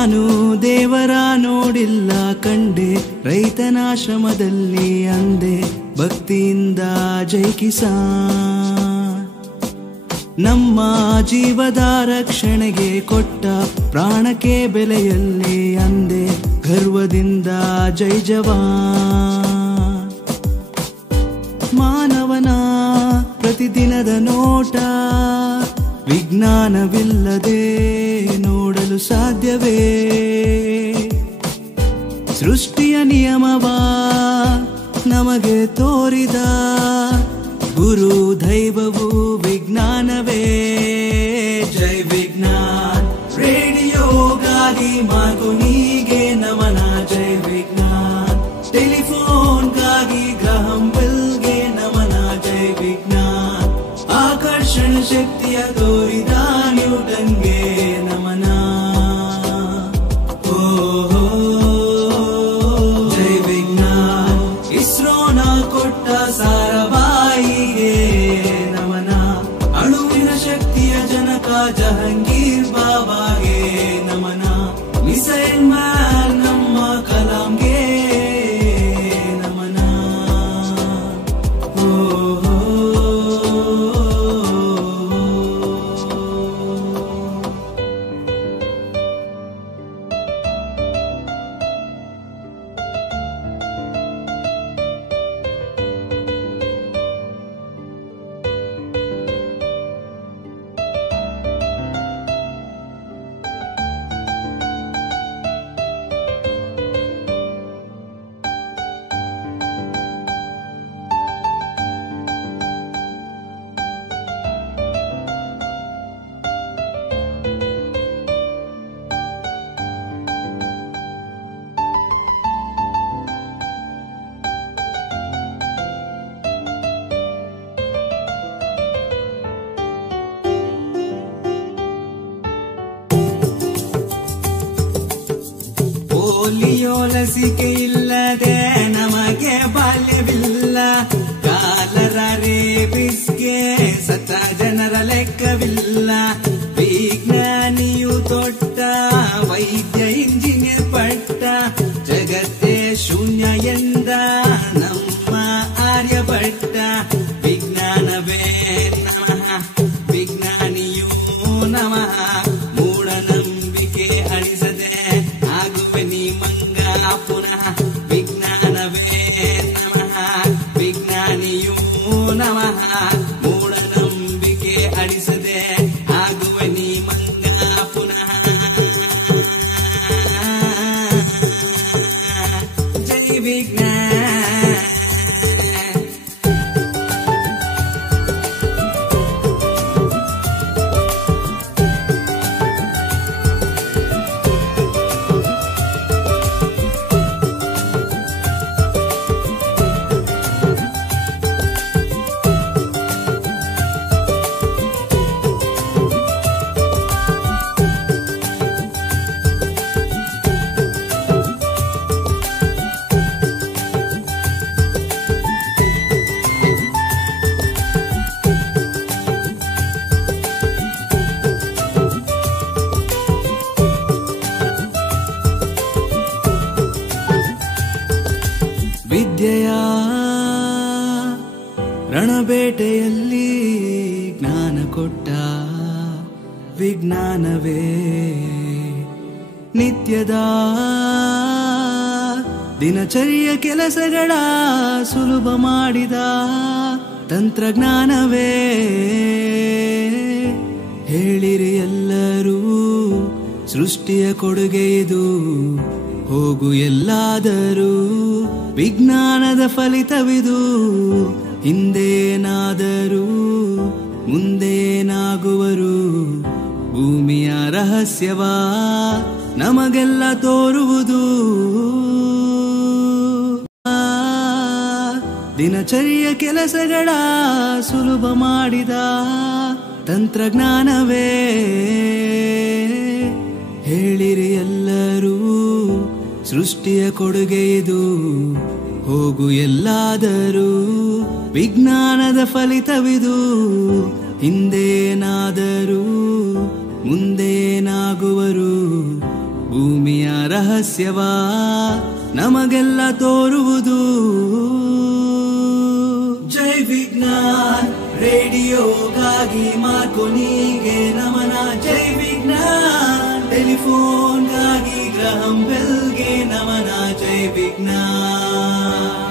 ನಾನು ದೇವರ ನೋಡಿಲ್ಲ ಕಂಡೆ, ರೈತನಾಶ್ರಮದಲ್ಲಿ ಅಂದೆ ಭಕ್ತಿಯಿಂದ ಜೈ ಕಿಸಾನ್. ನಮ್ಮ ಜೀವದ ರಕ್ಷಣೆಗೆ ಕೊಟ್ಟ ಪ್ರಾಣಕ್ಕೆ ಬೆಲೆಯಲ್ಲಿ ಅಂದೆ ಗರ್ವದಿಂದ ಜೈ ಜವಾನ್. ಮಾನವನ ಪ್ರತಿದಿನದ ನೋಟ ವಿಜ್ಞಾನವಿಲ್ಲದೆ ನೋಡಲು ಸಾಧ್ಯವೇ? ಸೃಷ್ಟಿಯ ನಿಯಮವ ನಮಗೆ ತೋರಿದ ಗುರು ದೈವವು ವಿಜ್ಞಾನವೇ. ಜೈ ವಿಜ್ಞಾನ್ ರೇಡಿಯೋಗಾಗಿ ಮಾರ್ಕೋನಿಗೆ ನಮನ. ಜೈ ವಿಜ್ಞಾನ್ ಟೆಲಿಫೋನ್ಗಾಗಿ ಗ್ರಹಂ ಬೆಲ್ಗೆ ನಮನ. ಜೈ ವಿಜ್ಞಾನ್ ಆಕರ್ಷಣ ಶಕ್ತಿಯ ತೋರಿದ ನ್ಯೂಟನ್ಗೆ ನಮನ. ಜೈ ವಿಜ್ಞಾನ್ ಇಸ್ರೋನ ಕೊಟ್ಟ ಸಾರಾಭಾಯಿಗೆ ನಮನ. ಅಣುವಿನ ಶಕ್ತಿಯ ಜನಕ ಜಹಂಗೀರ್ ಬಾಬಾಗೆ ನಮನ. ಮಿಸೈಲ್ ಮ್ಯಾನ್ ನಮ್ಮ ಕಲಾಂಗೆ ನಮನ. ಪೋಲಿಯೋ ಲಸಿಕೆ ಇಲ್ಲದೆ ನಮಗೆ ಬಾಲ್ಯವಿಲ್ಲ. ಕಾಲರ ರೇಬಿಸ್ಗೆ ಸತ್ತ ಜನರ ಲೆಕ್ಕವಿಲ್ಲ. ವಿಜ್ಞಾನಿಯು ತೊಟ್ಟ ವೈದ್ಯ ಇಂಜಿನಿಯರ್ ಪಟ್ಟ. ಜಗತ್ತೇ ಶೂನ್ಯ ಎಂದ ನಮ್ಮ ಆರ್ಯಭಟ್ಟ. ವಿಜ್ಞಾನವೇ ನಮಃ, ವಿಜ್ಞಾನಿಯೂ ನಮಃ. ಮೂಢನಂಬಿಕೆ ಅಳಿಸದೆ ಆಗುವೆ ನೀ ಮಂಗ ಪುನಃ. ವಿಜ್ಞಾನವೇ ನಮಃ, ವಿಜ್ಞಾನಿಯೂ ನಮಃ. ಮೂಢನಂಬಿಕೆ ಅಳಿಸದೆ ಆಗುವೆ ನೀ ಮಂಗ ಪುನಃ. ಜೈ ವಿಜ್ಞಾನ. ವಿದ್ಯೆಯ ರಣಬೇಟೆಯಲ್ಲಿ ಜ್ಞಾನ ಕೊಟ್ಟ ವಿಜ್ಞಾನವೇ. ನಿತ್ಯದ ದಿನಚರಿಯ ಕೆಲಸಗಳ ಸುಲಭ ಮಾಡಿದ ತಂತ್ರಜ್ಞಾನವೇ. ಹೇಳಿರಿ ಎಲ್ಲರೂ ಸೃಷ್ಟಿಯ ಕೊಡುಗೆ ಇದು. ಹೋಗು ಎಲ್ಲಾದರೂ ವಿಜ್ಞಾನದ ಫಲಿತವಿದು. ಹಿಂದೇನಾದರೂ ಮುಂದೇನಾಗುವರು. ಭೂಮಿಯ ರಹಸ್ಯವ ನಮಗೆಲ್ಲ ತೋರುವುದು. ದಿನಚರಿಯ ಕೆಲಸಗಳ ಸುಲಭ ಮಾಡಿದ ತಂತ್ರಜ್ಞಾನವೇ. ಹೇಳಿರಿ ಎಲ್ಲರೂ ಸೃಷ್ಟಿಯ ಕೊಡುಗೆ ಇದು. ಹೋಗು ಎಲ್ಲಾದರೂ ವಿಜ್ಞಾನದ ಫಲಿತವಿದು. ಹಿಂದೇನಾದರೂ ಮುಂದೇನಾಗುವರು. ಭೂಮಿ ರಹಸ್ಯವಾ ನಮಗೆಲ್ಲ ತೋರುವುದು. ಜೈ ವಿಜ್ಞಾನ್ ರೇಡಿಯೋಗಾಗಿ ಮಾರ್ಕೋನಿಗೆ ನಮನ. ಜೈ ವಿಜ್ಞಾನ್ ಟೆಲಿಫೋನ್ಗಾಗಿ ಗ್ರಹಂ ಬೆಲ್ಗೆ ನಮನ. ಜೈ ವಿಜ್ಞಾನ್.